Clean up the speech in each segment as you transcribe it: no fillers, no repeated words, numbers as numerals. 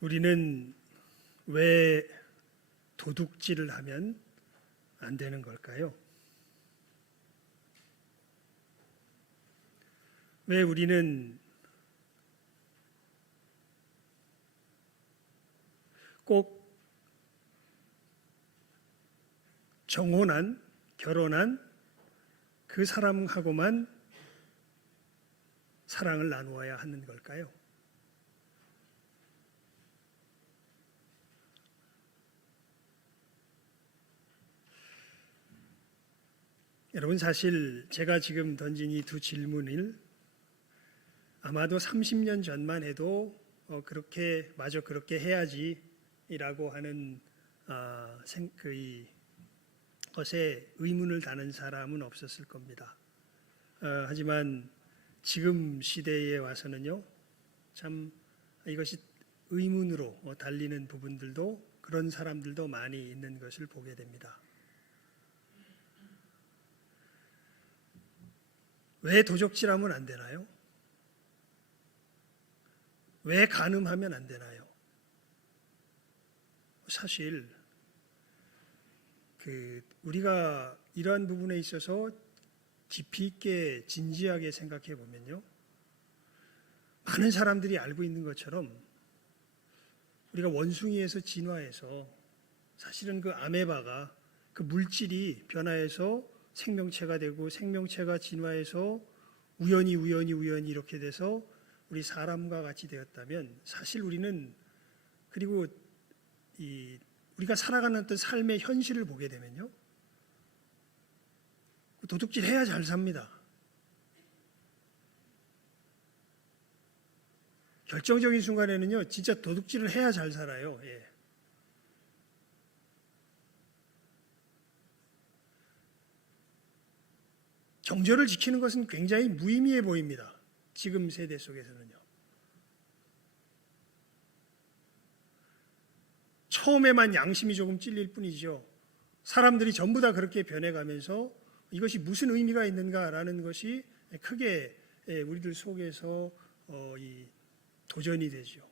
우리는 왜 도둑질을 하면 안 되는 걸까요? 왜 우리는 꼭 정혼한, 결혼한 그 사람하고만 사랑을 나누어야 하는 걸까요? 여러분, 사실 제가 지금 던진 이 두 질문을 아마도 30년 전만 해도 마저 그렇게 해야지라고 하는 것에 의문을 다는 사람은 없었을 겁니다. 하지만 지금 시대에 와서는요, 참 이것이 의문으로 달리는 부분들도, 그런 사람들도 많이 있는 것을 보게 됩니다. 왜 도적질하면 안 되나요? 왜 간음하면 안 되나요? 사실 우리가 이러한 부분에 있어서 깊이 있게 진지하게 생각해 보면요, 많은 사람들이 알고 있는 것처럼 우리가 원숭이에서 진화해서 사실은 그 아메바가 그 물질이 변화해서 생명체가 되고, 생명체가 진화해서 우연히 이렇게 돼서 우리 사람과 같이 되었다면, 사실 우리는, 그리고 우리가 살아가는 어떤 삶의 현실을 보게 되면요, 도둑질 해야 잘 삽니다. 결정적인 순간에는요, 진짜 도둑질을 해야 잘 살아요. 예. 정절을 지키는 것은 굉장히 무의미해 보입니다. 지금 세대 속에서는요. 처음에만 양심이 조금 찔릴 뿐이죠. 사람들이 전부 다 그렇게 변해가면서 이것이 무슨 의미가 있는가라는 것이 크게 우리들 속에서 도전이 되죠.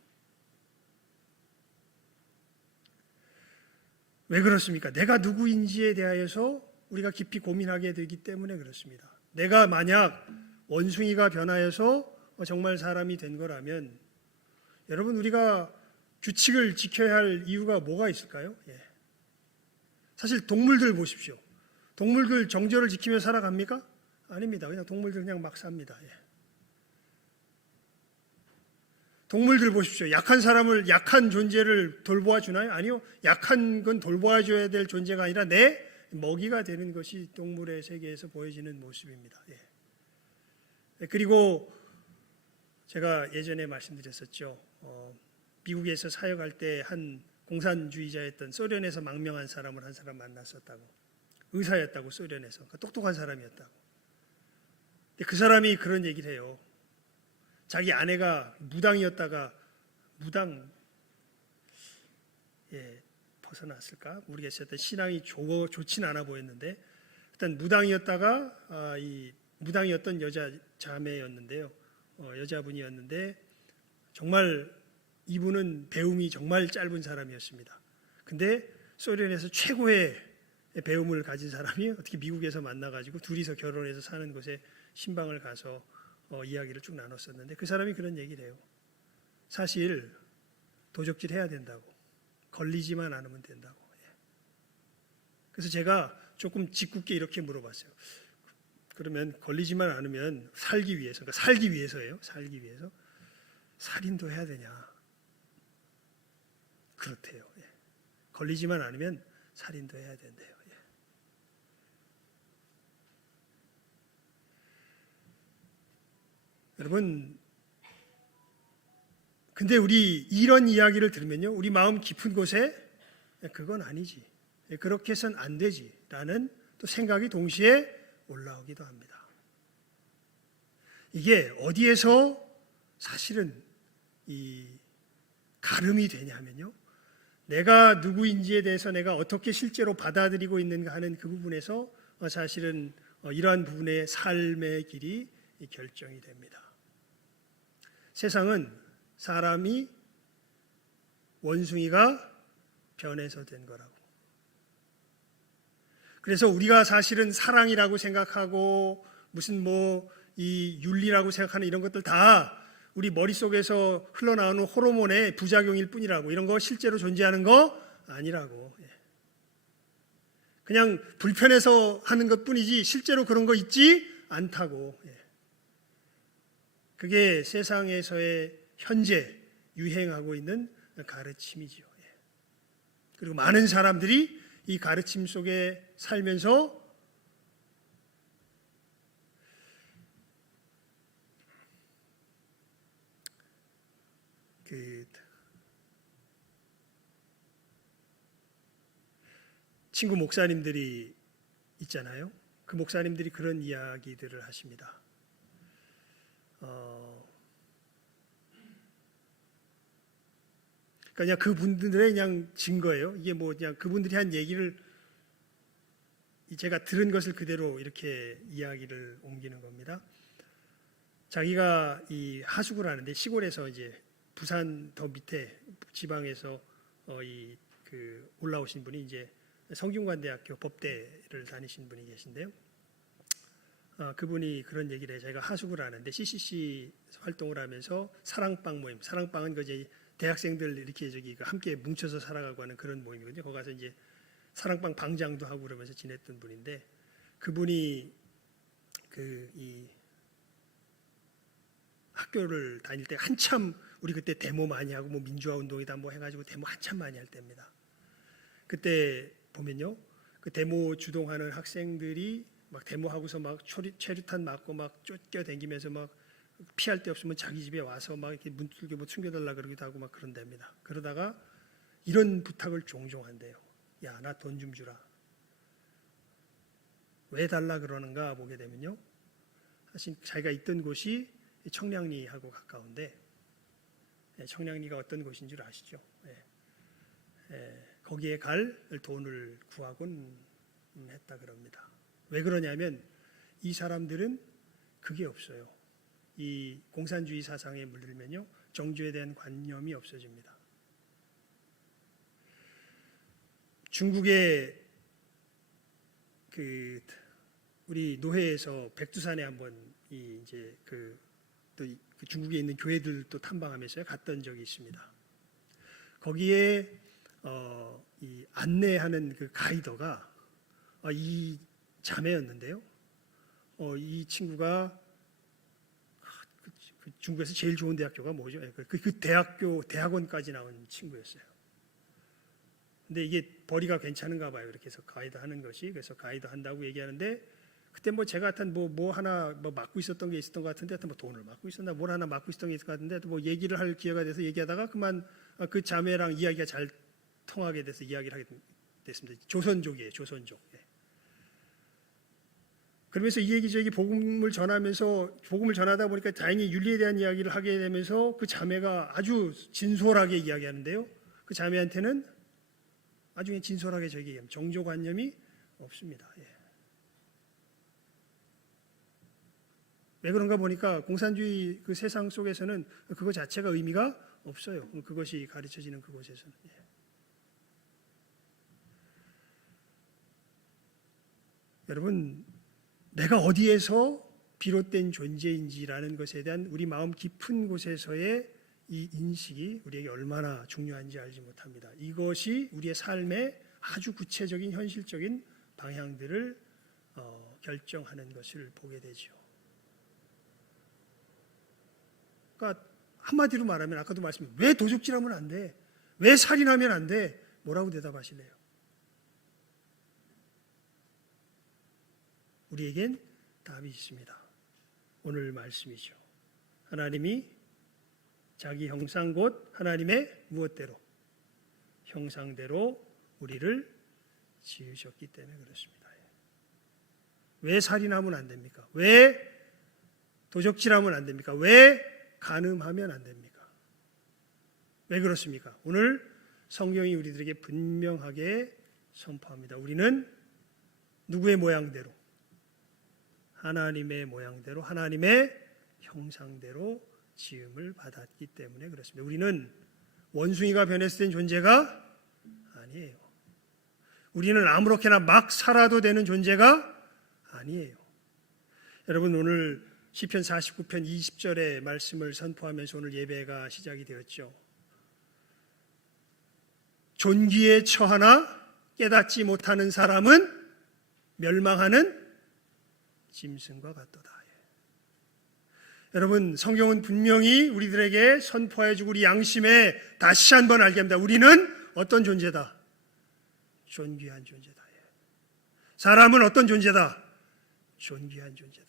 왜 그렇습니까? 내가 누구인지에 대하여서 우리가 깊이 고민하게 되기 때문에 그렇습니다. 내가 만약 원숭이가 변하여서 정말 사람이 된 거라면, 여러분, 우리가 규칙을 지켜야 할 이유가 뭐가 있을까요? 예. 사실 동물들 보십시오. 동물들 정절을 지키며 살아갑니까? 아닙니다. 그냥 동물들 그냥 막 삽니다. 예. 동물들 보십시오. 약한 사람을, 약한 존재를 돌보아 주나요? 아니요. 약한 건 돌보아 줘야 될 존재가 아니라 내 먹이가 되는 것이 동물의 세계에서 보여지는 모습입니다. 예. 그리고 제가 예전에 말씀드렸었죠. 미국에서 사역할 때 한 공산주의자였던, 소련에서 망명한 사람을 한 사람 만났었다고. 의사였다고, 소련에서. 그러니까 똑똑한 사람이었다고. 근데 그 사람이 그런 얘기를 해요. 자기 아내가 무당이었다가, 벗어났을까? 모르겠어요. 신앙이 좋지는 않아 보였는데, 일단 무당이었다가 무당이었던 여자 자매였는데요. 여자분이었는데, 정말 이분은 배움이 정말 짧은 사람이었습니다. 근데 소련에서 최고의 배움을 가진 사람이 어떻게 미국에서 만나가지고 둘이서 결혼해서 사는 곳에 신방을 가서 이야기를 쭉 나눴었는데, 그 사람이 그런 얘기를 해요. 사실 도적질 해야 된다고, 걸리지만 않으면 된다고. 그래서 제가 조금 짓궂게 이렇게 물어봤어요. 그러면 걸리지만 않으면 살기 위해서, 그러니까 살기 위해서예요. 살기 위해서 살인도 해야 되냐? 그렇대요. 예. 걸리지만 않으면 살인도 해야 된대요. 예. 여러분, 근데 우리 이런 이야기를 들으면요, 우리 마음 깊은 곳에 그건 아니지, 그렇게 해서는 안 되지 라는 또 생각이 동시에 올라오기도 합니다. 이게 어디에서 사실은 이 가름이 되냐면요, 내가 누구인지에 대해서 내가 어떻게 실제로 받아들이고 있는가 하는 그 부분에서 사실은 이러한 부분의 삶의 길이 결정이 됩니다. 세상은 사람이 원숭이가 변해서 된 거라고. 그래서 우리가 사실은 사랑이라고 생각하고 무슨 이 윤리라고 생각하는 이런 것들 다 우리 머릿속에서 흘러나오는 호르몬의 부작용일 뿐이라고. 이런 거 실제로 존재하는 거 아니라고. 그냥 불편해서 하는 것뿐이지 실제로 그런 거 있지 않다고. 그게 세상에서의 현재 유행하고 있는 가르침이죠. 그리고 많은 사람들이 이 가르침 속에 살면서 친구 목사님들이 있잖아요. 그 목사님들이 그런 이야기들을 하십니다. 그냥 그분들의 그냥 증거예요. 이게 그냥 그분들이 한 얘기를 제가 들은 것을 그대로 이렇게 이야기를 옮기는 겁니다. 자기가 이 하숙을 하는데 시골에서 이제 부산 더 밑에 지방에서 올라오신 분이 이제 성균관대학교 법대를 다니신 분이 계신데요. 그분이 그런 얘기를 해요. 자기가 하숙을 하는데 CCC 활동을 하면서 사랑방 모임, 사랑방은 그 이제 대학생들 이렇게 함께 뭉쳐서 살아가고 하는 그런 모임이거든요. 거기 가서 이제 사랑방 방장도 하고 그러면서 지냈던 분인데, 그분이 이 학교를 다닐 때 한참 우리 그때 데모 많이 하고 민주화 운동이다 해가지고 데모 한참 많이 할 때입니다. 그때 보면요, 그 데모 주동하는 학생들이 막 데모하고서 막 최루탄 맞고 막 쫓겨다니면서 막 피할 데 없으면 자기 집에 와서 막 이렇게 문 뚫게 숨겨달라 그러기도 하고 막 그런답니다. 그러다가 이런 부탁을 종종 한대요. 야, 나 돈 좀 주라. 왜 달라 그러는가 보게 되면요, 사실 자기가 있던 곳이 청량리하고 가까운데, 청량리가 어떤 곳인 줄 아시죠? 거기에 갈 돈을 구하곤 했다 그럽니다. 왜 그러냐면 이 사람들은 그게 없어요. 이 공산주의 사상에 물들면요, 정주에 대한 관념이 없어집니다. 중국의 우리 노회에서 백두산에 한번 또 중국에 있는 교회들도 탐방하면서 갔던 적이 있습니다. 거기에 이 안내하는 그 가이더가 이 자매였는데요. 이 친구가 중국에서 제일 좋은 대학교가 뭐죠? 그 대학원까지 나온 친구였어요. 근데 이게 벌이가 괜찮은가 봐요. 이렇게 해서 가이드 하는 것이. 그래서 가이드 한다고 얘기하는데, 그때 제가 하여튼 하나 맡고 있었던 게 있었던 것 같은데, 하여튼 돈을 맡고 있었나, 뭘 하나 맡고 있었던 게 있을 것 같은데, 또 얘기를 할 기회가 돼서 얘기하다가 그만 그 자매랑 이야기가 잘 통하게 돼서 이야기를 하게 됐습니다. 조선족이에요, 조선족. 그러면서 이 얘기저기 복음을 전하다 보니까 다행히 윤리에 대한 이야기를 하게 되면서 그 자매가 아주 진솔하게 이야기하는데요. 그 자매한테는 아주 진솔하게 얘기합니다. 정조관념이 없습니다. 왜 그런가 보니까 공산주의 그 세상 속에서는 그거 자체가 의미가 없어요. 그것이 가르쳐지는 그곳에서는. 여러분, 내가 어디에서 비롯된 존재인지라는 것에 대한 우리 마음 깊은 곳에서의 이 인식이 우리에게 얼마나 중요한지 알지 못합니다. 이것이 우리의 삶의 아주 구체적인 현실적인 방향들을 결정하는 것을 보게 되죠. 그러니까 한마디로 말하면, 아까도 말씀드렸는데, 왜 도적질하면 안 돼? 왜 살인하면 안 돼? 뭐라고 대답하실래요? 우리에겐 답이 있습니다. 오늘 말씀이죠. 하나님이 자기 형상 곧 하나님의 무엇대로? 형상대로 우리를 지으셨기 때문에 그렇습니다. 왜 살인하면 안 됩니까? 왜 도적질하면 안 됩니까? 왜 간음하면 안 됩니까? 왜 그렇습니까? 오늘 성경이 우리들에게 분명하게 선포합니다. 우리는 누구의 모양대로? 하나님의 모양대로, 하나님의 형상대로 지음을 받았기 때문에 그렇습니다. 우리는 원숭이가 변해서 된 존재가 아니에요. 우리는 아무렇게나 막 살아도 되는 존재가 아니에요. 여러분, 오늘 시편 49편 20절의 말씀을 선포하면서 오늘 예배가 시작이 되었죠. 존귀에 처하나 깨닫지 못하는 사람은 멸망하는 짐승과 같도다. 여러분, 성경은 분명히 우리들에게 선포해주고 우리 양심에 다시 한번 알게 합니다. 우리는 어떤 존재다? 존귀한 존재다. 사람은 어떤 존재다? 존귀한 존재다.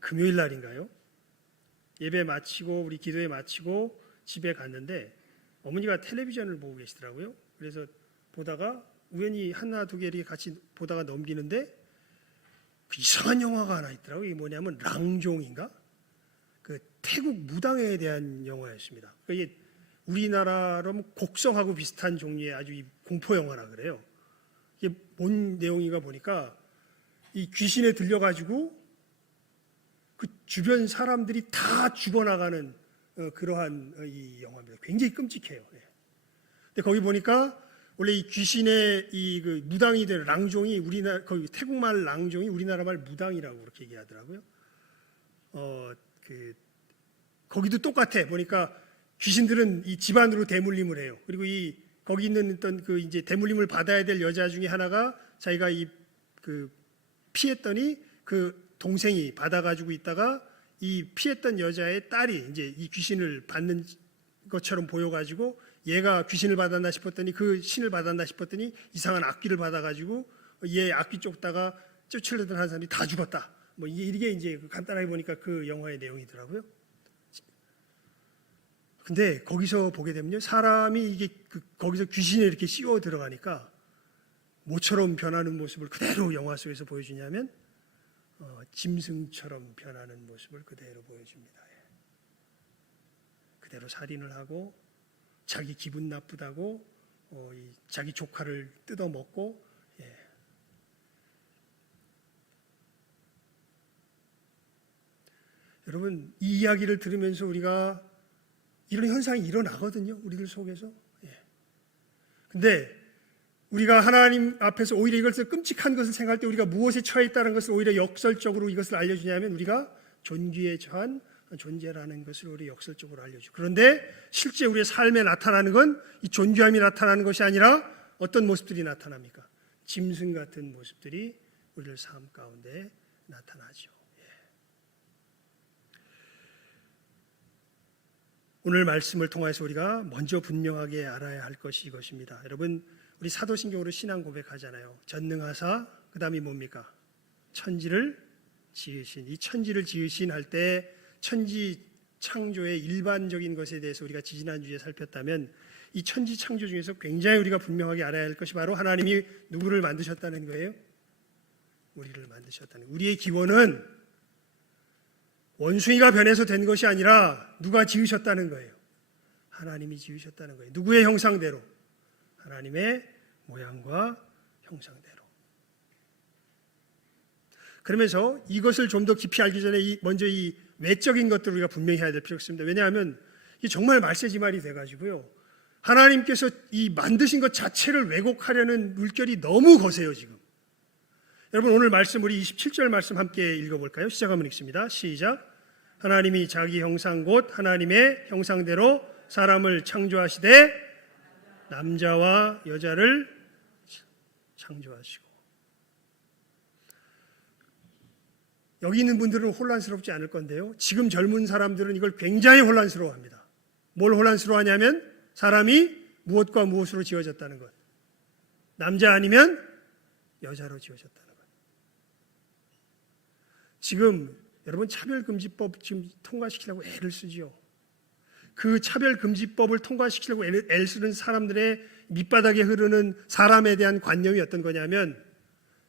금요일 날인가요? 예배 마치고 우리 기도회 마치고 집에 갔는데 어머니가 텔레비전을 보고 계시더라고요. 그래서 보다가 우연히 하나 두 개 같이 보다가 넘기는데 그 이상한 영화가 하나 있더라고요. 이게 뭐냐면 랑종인가? 그 태국 무당에 대한 영화였습니다. 이게 우리나라로 곡성하고 비슷한 종류의 아주 공포 영화라 그래요. 이게 뭔 내용인가 보니까 이 귀신에 들려가지고 그 주변 사람들이 다 죽어나가는 그러한 이 영화입니다. 굉장히 끔찍해요. 근데 거기 보니까 원래 이 귀신의 그 무당이 된 랑종이 거기 태국말 랑종이 우리나라 말 무당이라고 그렇게 얘기하더라고요. 거기도 똑같아. 보니까 귀신들은 이 집안으로 대물림을 해요. 그리고 거기 있는 어떤 그 이제 대물림을 받아야 될 여자 중에 하나가 자기가 피했더니 그 동생이 받아가지고 있다가 이 피했던 여자의 딸이 이제 이 귀신을 받는 것처럼 보여가지고 얘가 귀신을 받았나 싶었더니 그 신을 받았나 싶었더니 이상한 악귀를 받아가지고 얘 악귀 쫓다가 쫓으려던 한 사람이 다 죽었다. 뭐 이게 이제 간단하게 보니까 그 영화의 내용이더라고요. 근데 거기서 보게 되면요, 사람이 이게 거기서 귀신에 이렇게 씌워 들어가니까 모처럼 변하는 모습을 그대로 영화 속에서 보여주냐면 짐승처럼 변하는 모습을 그대로 보여줍니다. 그대로 살인을 하고 자기 기분 나쁘다고 자기 조카를 뜯어먹고 여러분, 이 이야기를 들으면서 우리가 이런 현상이 일어나거든요. 우리들 속에서. 근데 우리가 하나님 앞에서 오히려 이것을 끔찍한 것을 생각할 때 우리가 무엇에 처해 있다는 것을 오히려 역설적으로 이것을 알려주냐면 우리가 존귀에 처한 존재라는 것을 우리 역설적으로 알려주고, 그런데 실제 우리의 삶에 나타나는 건 이 존귀함이 나타나는 것이 아니라 어떤 모습들이 나타납니까? 짐승 같은 모습들이 우리의 삶 가운데 나타나죠. 오늘 말씀을 통해서 우리가 먼저 분명하게 알아야 할 것이 이것입니다. 여러분, 우리 사도신경으로 신앙 고백하잖아요. 전능하사, 그 다음이 뭡니까? 천지를 지으신. 이 천지를 지으신 할 때 천지 창조의 일반적인 것에 대해서 우리가 지지난주에 살폈다면 이 천지 창조 중에서 굉장히 우리가 분명하게 알아야 할 것이 바로 하나님이 누구를 만드셨다는 거예요? 우리를 만드셨다는 거예요. 우리의 기원은 원숭이가 변해서 된 것이 아니라 누가 지으셨다는 거예요? 하나님이 지으셨다는 거예요. 누구의 형상대로? 하나님의 모양과 형상대로. 그러면서 이것을 좀 더 깊이 알기 전에 먼저 이 외적인 것들을 우리가 분명히 해야 될 필요가 있습니다. 왜냐하면 이게 정말 말세지말이 돼가지고요, 하나님께서 이 만드신 것 자체를 왜곡하려는 물결이 너무 거세요 지금. 여러분, 오늘 말씀 우리 27절 말씀 함께 읽어볼까요? 시작하면 읽습니다. 시작. 하나님이 자기 형상 곧 하나님의 형상대로 사람을 창조하시되 남자와 여자를 창조하시고. 여기 있는 분들은 혼란스럽지 않을 건데요, 지금 젊은 사람들은 이걸 굉장히 혼란스러워합니다. 뭘 혼란스러워하냐면 사람이 무엇과 무엇으로 지어졌다는 것, 남자 아니면 여자로 지어졌다는 것. 지금 여러분, 차별금지법 지금 통과시키려고 애를 쓰지요. 그 차별금지법을 통과시키려고 애를 쓰는 사람들의 밑바닥에 흐르는 사람에 대한 관념이 어떤 거냐면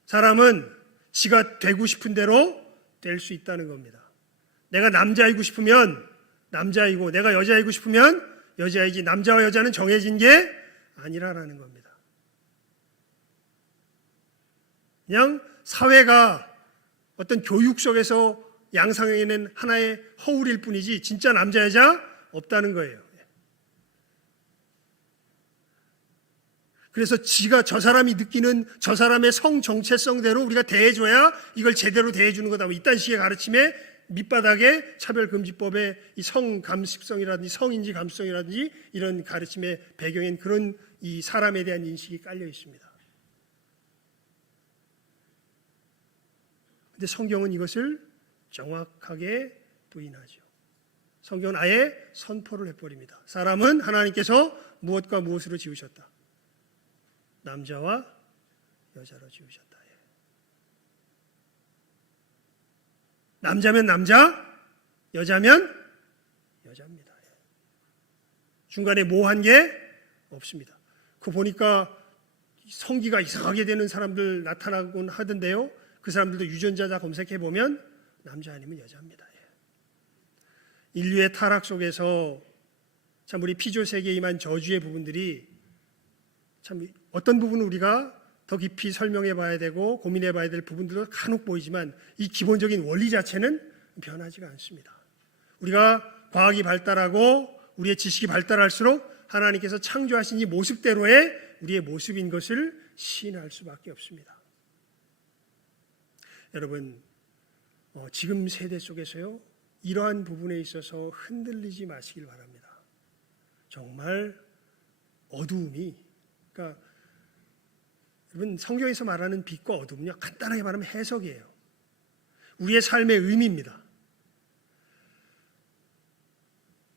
사람은 지가 되고 싶은 대로 될 수 있다는 겁니다. 내가 남자이고 싶으면 남자이고 내가 여자이고 싶으면 여자이지 남자와 여자는 정해진 게 아니라는 겁니다. 그냥 사회가 어떤 교육 속에서 양상에는 하나의 허울일 뿐이지 진짜 남자 여자 없다는 거예요. 그래서 지가 저 사람이 느끼는 저 사람의 성 정체성대로 우리가 대해줘야 이걸 제대로 대해주는 거다. 이딴 식의 가르침에 밑바닥에 차별금지법의 이 성감식성이라든지 성인지 감수성이라든지 이런 가르침의 배경엔 그런 이 사람에 대한 인식이 깔려 있습니다. 근데 성경은 이것을 정확하게 부인하죠. 성경은 아예 선포를 해버립니다. 사람은 하나님께서 무엇과 무엇으로 지으셨다. 남자와 여자로 지으셨다. 남자면 남자, 여자면 여자입니다. 중간에 모호한 게 없습니다. 그 보니까 성기가 이상하게 되는 사람들 나타나곤 하던데요. 그 사람들도 유전자다 검색해 보면 남자 아니면 여자입니다. 인류의 타락 속에서 참 우리 피조 세계에 임한 저주의 부분들이 참 어떤 부분은 우리가 더 깊이 설명해 봐야 되고 고민해 봐야 될 부분들도 간혹 보이지만 이 기본적인 원리 자체는 변하지가 않습니다. 우리가 과학이 발달하고 우리의 지식이 발달할수록 하나님께서 창조하신 이 모습대로의 우리의 모습인 것을 시인할 수밖에 없습니다. 여러분, 지금 세대 속에서요, 이러한 부분에 있어서 흔들리지 마시길 바랍니다. 정말 어두움이, 그러니까 여러분 성경에서 말하는 빛과 어둠은요, 간단하게 말하면 해석이에요. 우리의 삶의 의미입니다.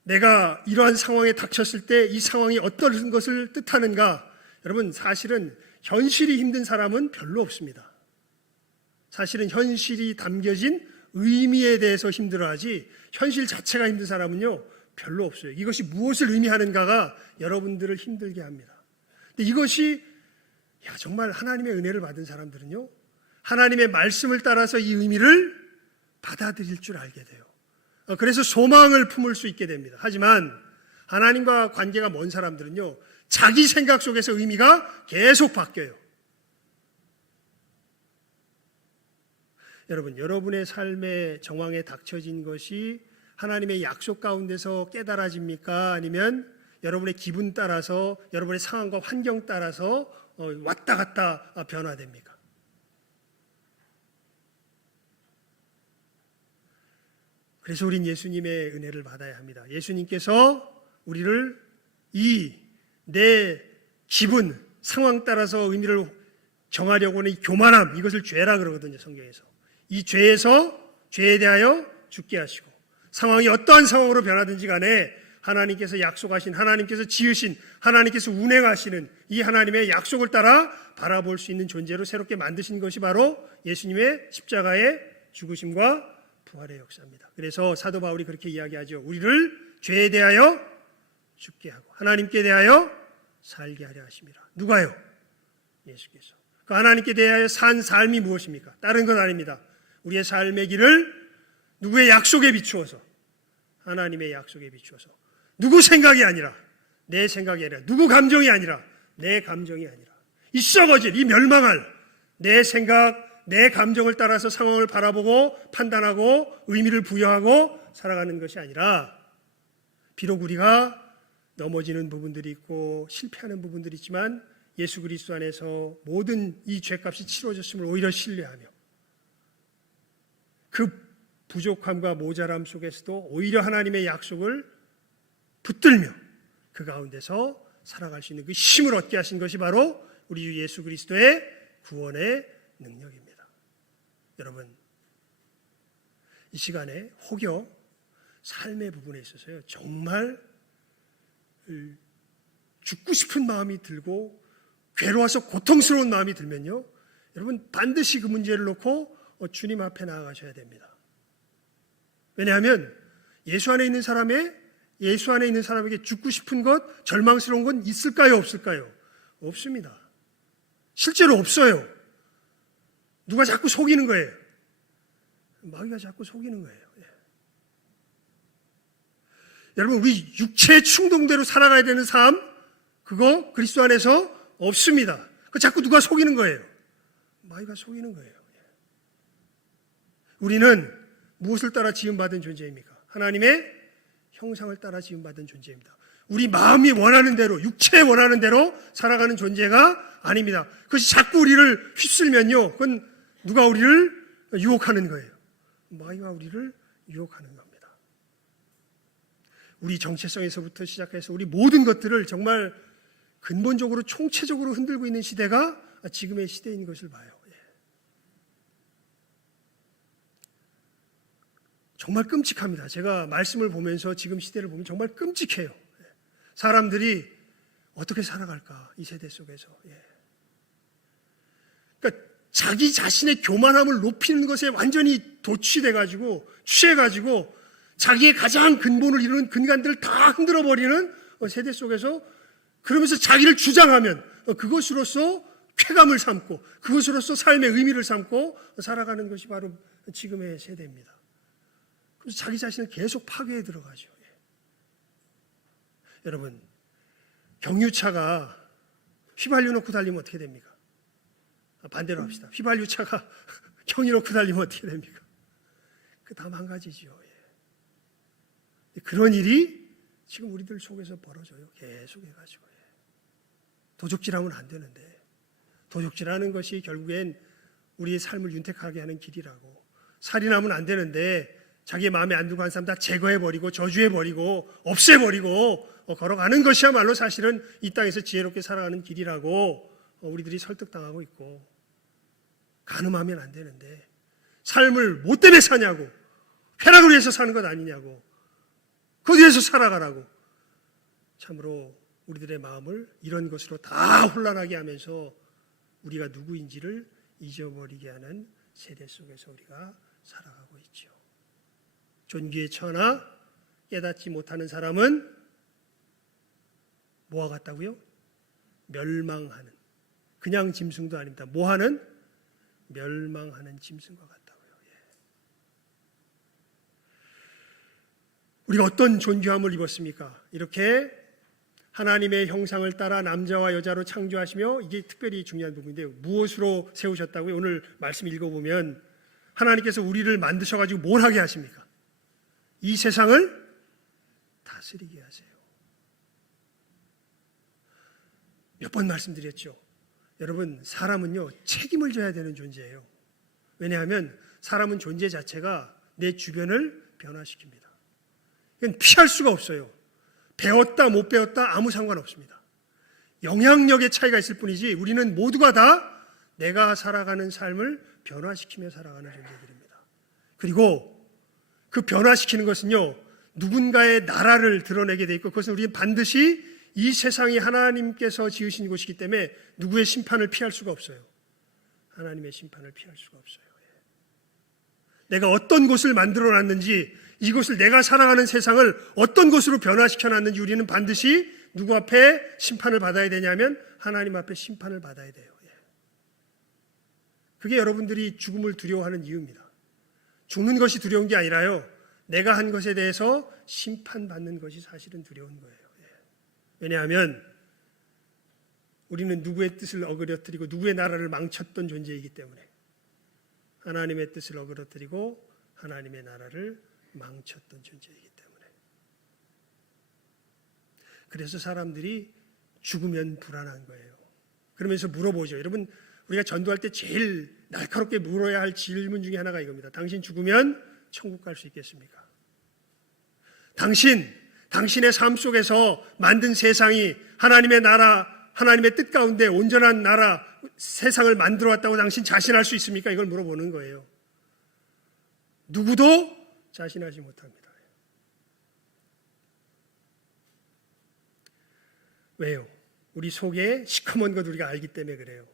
내가 이러한 상황에 닥쳤을 때 이 상황이 어떤 것을 뜻하는가? 여러분 사실은 현실이 힘든 사람은 별로 없습니다. 사실은 현실이 담겨진 의미에 대해서 힘들어하지 현실 자체가 힘든 사람은요 별로 없어요. 이것이 무엇을 의미하는가가 여러분들을 힘들게 합니다. 근데 이것이 정말 하나님의 은혜를 받은 사람들은요 하나님의 말씀을 따라서 이 의미를 받아들일 줄 알게 돼요. 그래서 소망을 품을 수 있게 됩니다. 하지만 하나님과 관계가 먼 사람들은요 자기 생각 속에서 의미가 계속 바뀌어요. 여러분, 여러분의 삶의 정황에 닥쳐진 것이 하나님의 약속 가운데서 깨달아집니까? 아니면 여러분의 기분 따라서 여러분의 상황과 환경 따라서 왔다 갔다 변화됩니까? 그래서 우린 예수님의 은혜를 받아야 합니다. 예수님께서 우리를 내 기분, 상황 따라서 의미를 정하려고 하는 이 교만함, 이것을 죄라 그러거든요, 성경에서. 이 죄에 대하여 죽게 하시고 상황이 어떠한 상황으로 변하든지 간에 하나님께서 약속하신, 하나님께서 지으신, 하나님께서 운행하시는 이 하나님의 약속을 따라 바라볼 수 있는 존재로 새롭게 만드신 것이 바로 예수님의 십자가의 죽으심과 부활의 역사입니다. 그래서 사도 바울이 그렇게 이야기하죠. 우리를 죄에 대하여 죽게 하고 하나님께 대하여 살게 하려 하심이라. 누가요? 예수께서. 그 하나님께 대하여 산 삶이 무엇입니까? 다른 건 아닙니다. 우리의 삶의 길을 누구의 약속에 비추어서, 하나님의 약속에 비추어서, 누구 생각이 아니라 내 생각이 아니라, 누구 감정이 아니라 내 감정이 아니라, 이 썩어질, 이 멸망할 내 생각, 내 감정을 따라서 상황을 바라보고 판단하고 의미를 부여하고 살아가는 것이 아니라, 비록 우리가 넘어지는 부분들이 있고 실패하는 부분들이 있지만 예수 그리스도 안에서 모든 이 죄값이 치러졌음을 오히려 신뢰하며 그 부족함과 모자람 속에서도 오히려 하나님의 약속을 붙들며 그 가운데서 살아갈 수 있는 그 힘을 얻게 하신 것이 바로 우리 주 예수 그리스도의 구원의 능력입니다. 여러분, 이 시간에 혹여 삶의 부분에 있어서요 정말 죽고 싶은 마음이 들고 괴로워서 고통스러운 마음이 들면요 여러분 반드시 그 문제를 놓고 주님 앞에 나아가셔야 됩니다. 왜냐하면 예수 안에 있는 사람에게 죽고 싶은 것, 절망스러운 건 있을까요? 없을까요? 없습니다. 실제로 없어요. 누가 자꾸 속이는 거예요. 마귀가 자꾸 속이는 거예요. 여러분, 우리 육체의 충동대로 살아가야 되는 삶, 그거 그리스도 안에서 없습니다. 그거 자꾸 누가 속이는 거예요. 마귀가 속이는 거예요. 우리는 무엇을 따라 지음받은 존재입니까? 하나님의 형상을 따라 지음받은 존재입니다. 우리 마음이 원하는 대로, 육체에 원하는 대로 살아가는 존재가 아닙니다. 그것이 자꾸 우리를 휩쓸면요, 그건 누가 우리를 유혹하는 거예요. 마귀가 우리를 유혹하는 겁니다. 우리 정체성에서부터 시작해서 우리 모든 것들을 정말 근본적으로 총체적으로 흔들고 있는 시대가 지금의 시대인 것을 봐요. 정말 끔찍합니다. 제가 말씀을 보면서 지금 시대를 보면 정말 끔찍해요. 사람들이 어떻게 살아갈까, 이 세대 속에서. 그러니까 자기 자신의 교만함을 높이는 것에 완전히 도취돼가지고, 취해가지고 자기의 가장 근본을 이루는 근간들을 다 흔들어버리는 세대 속에서, 그러면서 자기를 주장하면 그것으로서 쾌감을 삼고 그것으로서 삶의 의미를 삼고 살아가는 것이 바로 지금의 세대입니다. 그래서 자기 자신을 계속 파괴에 들어가죠. 여러분, 경유차가 휘발유 넣고 달리면 어떻게 됩니까? 반대로 합시다. 휘발유차가 경유 넣고 달리면 어떻게 됩니까? 그 다 망가지죠. 그런 일이 지금 우리들 속에서 벌어져요. 계속 해가지고. 도적질하면 안 되는데, 도적질하는 것이 결국엔 우리의 삶을 윤택하게 하는 길이라고. 살인하면 안 되는데 자기의 마음에 안 들고 한 사람 다 제거해버리고 저주해버리고 없애버리고 걸어가는 것이야말로 사실은 이 땅에서 지혜롭게 살아가는 길이라고 우리들이 설득당하고 있고, 간음하면 안 되는데 삶을 뭐 때문에 사냐고, 쾌락을 위해서 사는 것 아니냐고, 그것 위해서 살아가라고. 참으로 우리들의 마음을 이런 것으로 다 혼란하게 하면서 우리가 누구인지를 잊어버리게 하는 세대 속에서 우리가 살아가고 있죠. 존귀에 처하나 깨닫지 못하는 사람은 뭐와 같다고요? 멸망하는, 그냥 짐승도 아닙니다. 뭐하는? 멸망하는 짐승과 같다고요. 우리가 어떤 존귀함을 입었습니까? 이렇게 하나님의 형상을 따라 남자와 여자로 창조하시며, 이게 특별히 중요한 부분인데요, 무엇으로 세우셨다고요? 오늘 말씀 읽어보면 하나님께서 우리를 만드셔가지고 뭘 하게 하십니까? 이 세상을 다스리게 하세요. 몇 번 말씀드렸죠. 여러분, 사람은요 책임을 져야 되는 존재예요. 왜냐하면 사람은 존재 자체가 내 주변을 변화시킵니다. 이건 피할 수가 없어요. 배웠다 못 배웠다 아무 상관없습니다. 영향력의 차이가 있을 뿐이지 우리는 모두가 다 내가 살아가는 삶을 변화시키며 살아가는 존재들입니다. 그리고 그 변화시키는 것은요, 누군가의 나라를 드러내게 돼 있고, 그것은 우리는 반드시 이 세상이 하나님께서 지으신 곳이기 때문에 누구의 심판을 피할 수가 없어요. 하나님의 심판을 피할 수가 없어요. 내가 어떤 곳을 만들어 놨는지, 이곳을, 내가 살아가는 세상을 어떤 곳으로 변화시켜 놨는지 우리는 반드시 누구 앞에 심판을 받아야 되냐면 하나님 앞에 심판을 받아야 돼요. 그게 여러분들이 죽음을 두려워하는 이유입니다. 죽는 것이 두려운 게 아니라요, 내가 한 것에 대해서 심판받는 것이 사실은 두려운 거예요. 왜냐하면 우리는 누구의 뜻을 어그러뜨리고 누구의 나라를 망쳤던 존재이기 때문에, 하나님의 뜻을 어그러뜨리고 하나님의 나라를 망쳤던 존재이기 때문에. 그래서 사람들이 죽으면 불안한 거예요. 그러면서 물어보죠. 여러분, 우리가 전도할 때 제일 날카롭게 물어야 할 질문 중에 하나가 이겁니다. 당신 죽으면 천국 갈 수 있겠습니까? 당신의 삶 속에서 만든 세상이 하나님의 나라, 하나님의 뜻 가운데 온전한 나라, 세상을 만들어 왔다고 당신 자신할 수 있습니까? 이걸 물어보는 거예요. 누구도 자신하지 못합니다. 왜요? 우리 속에 시커먼 것 우리가 알기 때문에 그래요.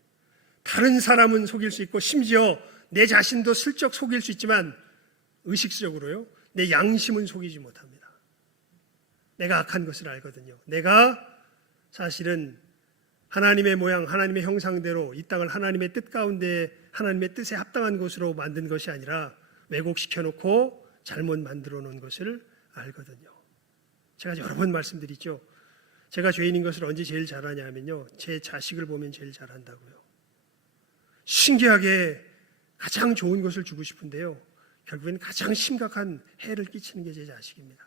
다른 사람은 속일 수 있고, 심지어 내 자신도 슬쩍 속일 수 있지만 의식적으로요, 내 양심은 속이지 못합니다. 내가 악한 것을 알거든요. 내가 사실은 하나님의 모양, 하나님의 형상대로 이 땅을 하나님의 뜻 가운데, 하나님의 뜻에 합당한 곳으로 만든 것이 아니라 왜곡시켜놓고 잘못 만들어 놓은 것을 알거든요. 제가 여러 번 말씀드리죠. 제가 죄인인 것을 언제 제일 잘하냐 하면요, 제 자식을 보면 제일 잘한다고요. 신기하게 가장 좋은 것을 주고 싶은데요, 결국엔 가장 심각한 해를 끼치는 게 제 자식입니다.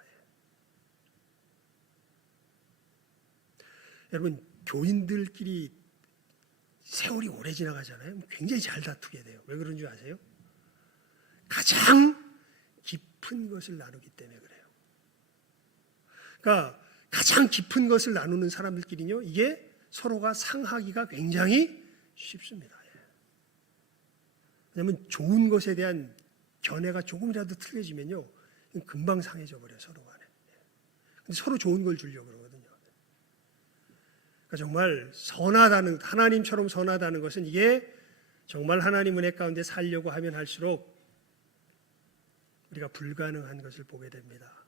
여러분, 교인들끼리 세월이 오래 지나가잖아요. 굉장히 잘 다투게 돼요. 왜 그런 줄 아세요? 가장 깊은 것을 나누기 때문에 그래요. 그러니까 가장 깊은 것을 나누는 사람들끼리는요, 이게 서로가 상하기가 굉장히 쉽습니다. 왜냐하면 좋은 것에 대한 견해가 조금이라도 틀려지면요, 금방 상해져 버려요, 서로 간에. 근데 서로 좋은 걸 주려고 그러거든요. 그러니까 정말 선하다는, 하나님처럼 선하다는 것은 이게 정말 하나님 은혜 가운데 살려고 하면 할수록 우리가 불가능한 것을 보게 됩니다.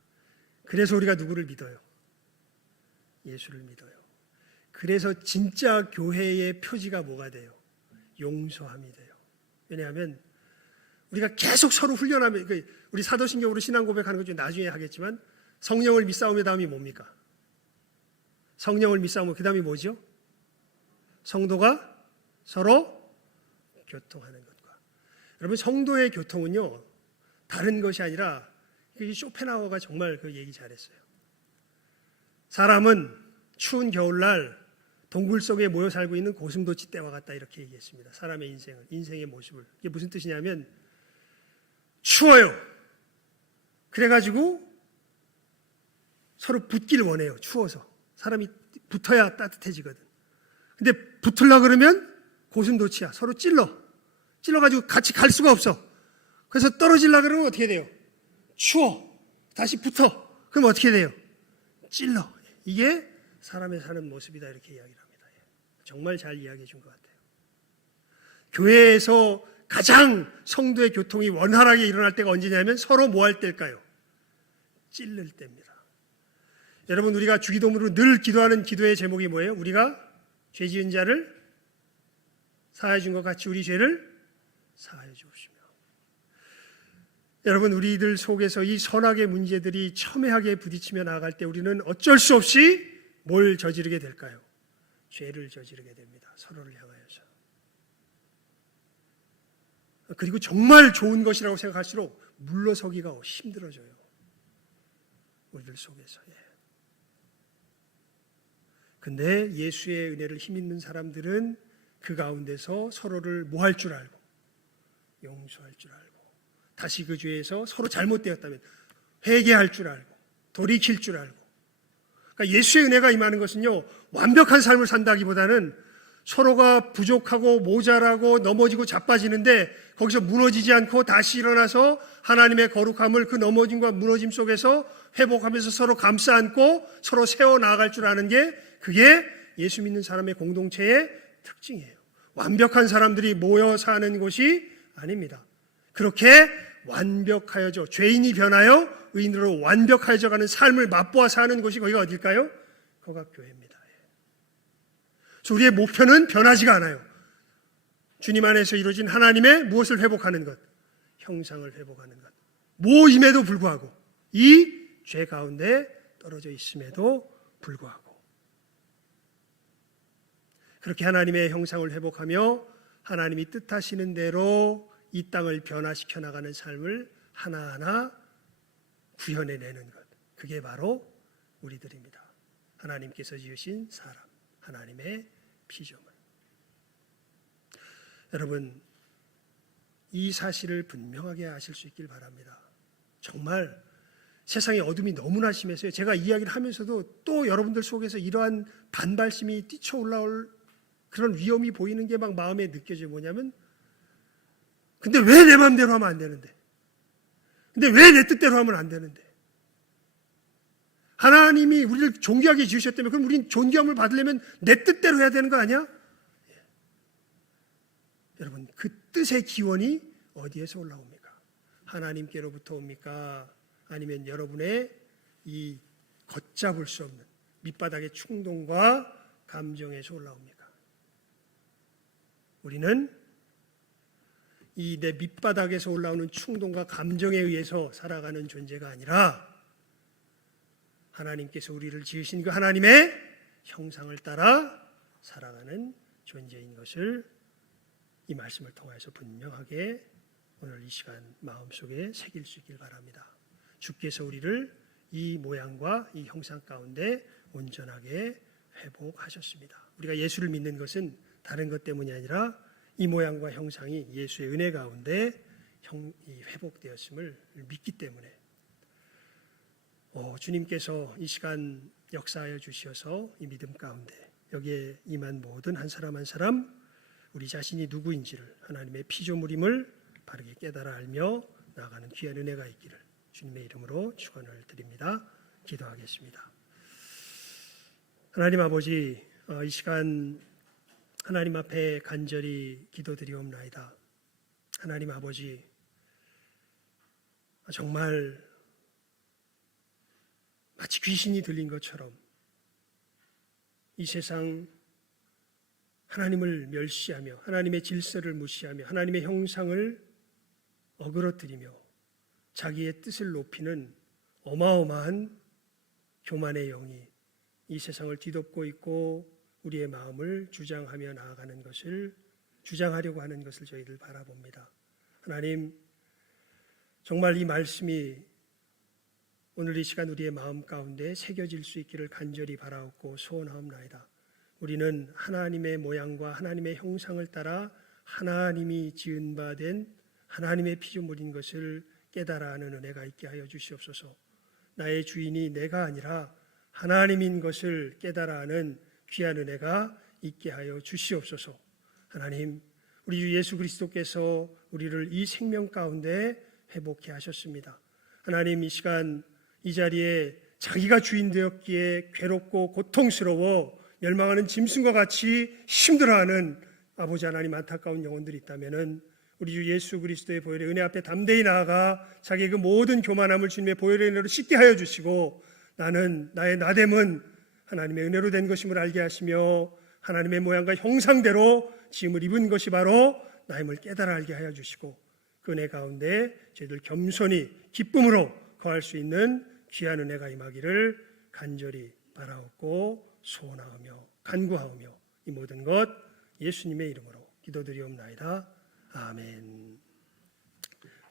그래서 우리가 누구를 믿어요? 예수를 믿어요. 그래서 진짜 교회의 표지가 뭐가 돼요? 용서함이 돼요. 왜냐하면 우리가 계속 서로 훈련하면, 우리 사도신경으로 신앙 고백하는 것 중에 나중에 하겠지만, 성령을 믿사오며 다음이 뭡니까? 성령을 믿사오며 그 다음이 뭐죠? 성도가 서로 교통하는 것과. 여러분, 성도의 교통은요, 다른 것이 아니라, 쇼펜하우어가 정말 그 얘기 잘했어요. 사람은 추운 겨울날 동굴 속에 모여 살고 있는 고슴도치 떼와 같다, 이렇게 얘기했습니다. 사람의 인생은, 인생의 모습을. 이게 무슨 뜻이냐면, 추워요. 그래가지고 서로 붙길 원해요. 추워서. 사람이 붙어야 따뜻해지거든. 근데 붙으려고 그러면 고슴도치야. 서로 찔러가지고 같이 갈 수가 없어. 그래서 떨어지려고 그러면 어떻게 돼요? 추워. 다시 붙어. 그럼 어떻게 돼요? 찔러. 이게 사람의 사는 모습이다, 이렇게 이야기를 합니다. 정말 잘 이야기해 준 것 같아요. 교회에서 가장 성도의 교통이 원활하게 일어날 때가 언제냐면 서로 뭐 할 때일까요? 찔릴 때입니다. 여러분, 우리가 주기도문으로 늘 기도하는 기도의 제목이 뭐예요? 우리가 죄 지은 자를 사하여 준 것 같이 우리 죄를 사하여 주옵시며. 여러분, 우리들 속에서 이 선악의 문제들이 첨예하게 부딪히며 나아갈 때 우리는 어쩔 수 없이 뭘 저지르게 될까요? 죄를 저지르게 됩니다. 서로를 향하여서. 그리고 정말 좋은 것이라고 생각할수록 물러서기가 힘들어져요. 우리들 속에서. 근데 예수의 은혜를 힘있는 사람들은 그 가운데서 서로를 뭐 할 줄 알고, 용서할 줄 알고, 다시 그 죄에서 서로 잘못되었다면 회개할 줄 알고, 돌이킬 줄 알고. 그러니까 예수의 은혜가 임하는 것은요, 완벽한 삶을 산다기보다는 서로가 부족하고 모자라고 넘어지고 자빠지는데 거기서 무너지지 않고 다시 일어나서 하나님의 거룩함을 그 넘어짐과 무너짐 속에서 회복하면서 서로 감싸 안고 서로 세워 나아갈 줄 아는 게, 그게 예수 믿는 사람의 공동체의 특징이에요. 완벽한 사람들이 모여 사는 곳이 아닙니다. 그렇게 완벽하여져, 죄인이 변하여 의인으로 완벽하여져 가는 삶을 맛보아 사는 곳이 거기가 어딜까요? 거기가 교회입니다. 그래서 우리의 목표는 변하지가 않아요. 주님 안에서 이루어진 하나님의 무엇을 회복하는 것? 형상을 회복하는 것. 뭐임에도 불구하고, 이 죄 가운데 떨어져 있음에도 불구하고, 그렇게 하나님의 형상을 회복하며 하나님이 뜻하시는 대로 이 땅을 변화시켜 나가는 삶을 하나하나 구현해내는 것, 그게 바로 우리들입니다. 하나님께서 지으신 사람, 하나님의 피조물. 여러분, 이 사실을 분명하게 아실 수 있길 바랍니다. 정말 세상의 어둠이 너무나 심해서요, 제가 이야기를 하면서도 또 여러분들 속에서 이러한 반발심이 뛰쳐올라올 그런 위험이 보이는 게 막 마음에 느껴져요. 뭐냐면, 근데 왜 내 마음대로 하면 안 되는데? 근데 왜 내 뜻대로 하면 안 되는데? 하나님이 우리를 존귀하게 지으셨다면 그럼 우리는 존귀함을 받으려면 내 뜻대로 해야 되는 거 아니야? 여러분, 그 뜻의 기원이 어디에서 올라옵니까? 하나님께로부터 옵니까? 아니면 여러분의 이 걷잡을 수 없는 밑바닥의 충동과 감정에서 올라옵니까? 우리는 이 내 밑바닥에서 올라오는 충동과 감정에 의해서 살아가는 존재가 아니라 하나님께서 우리를 지으신 그 하나님의 형상을 따라 살아가는 존재인 것을 이 말씀을 통해서 분명하게 오늘 이 시간 마음속에 새길 수 있길 바랍니다. 주께서 우리를 이 모양과 이 형상 가운데 온전하게 회복하셨습니다. 우리가 예수를 믿는 것은 다른 것 때문이 아니라 이 모양과 형상이 예수의 은혜 가운데 회복되었음을 믿기 때문에 주님께서 이 시간 역사하여 주시어서 이 믿음 가운데 여기에 임한 모든 한 사람 한 사람 우리 자신이 누구인지를 하나님의 피조물임을 바르게 깨달아 알며 나아가는 귀한 은혜가 있기를 주님의 이름으로 축원을 드립니다. 기도하겠습니다. 하나님 아버지, 이 시간 하나님 앞에 간절히 기도드리옵나이다. 하나님 아버지, 정말 마치 귀신이 들린 것처럼 이 세상 하나님을 멸시하며 하나님의 질서를 무시하며 하나님의 형상을 어그러뜨리며 자기의 뜻을 높이는 어마어마한 교만의 영이 이 세상을 뒤덮고 있고 우리의 마음을 주장하며 나아가는 것을 주장하려고 하는 것을 저희들 바라봅니다. 하나님, 정말 이 말씀이 오늘 이 시간 우리의 마음 가운데 새겨질 수 있기를 간절히 바라옵고 소원하옵나이다. 우리는 하나님의 모양과 하나님의 형상을 따라 하나님이 지은 바 된 하나님의 피조물인 것을 깨달아 하는 은혜가 있게 하여 주시옵소서. 나의 주인이 내가 아니라 하나님인 것을 깨달아 하는 귀한 은혜가 있게 하여 주시옵소서. 하나님, 우리 주 예수 그리스도께서 우리를 이 생명 가운데 회복해 하셨습니다. 하나님, 이 시간 이 자리에 자기가 주인 되었기에 괴롭고 고통스러워 멸망하는 짐승과 같이 힘들어하는 아버지 하나님 안타까운 영혼들이 있다면은 우리 주 예수 그리스도의 보혈의 은혜 앞에 담대히 나아가 자기의 그 모든 교만함을 주님의 보혈의 은혜로 씻게 하여 주시고 나는 나의 나됨은 하나님의 은혜로 된 것임을 알게 하시며 하나님의 모양과 형상대로 지음을 입은 것이 바로 나임을 깨달아 알게 하여 주시고 그 은혜 가운데 저희들 겸손히 기쁨으로 거할 수 있는 귀한 은혜가 임하기를 간절히 바라옵고 소원하오며 간구하오며 이 모든 것 예수님의 이름으로 기도드리옵나이다. 아멘.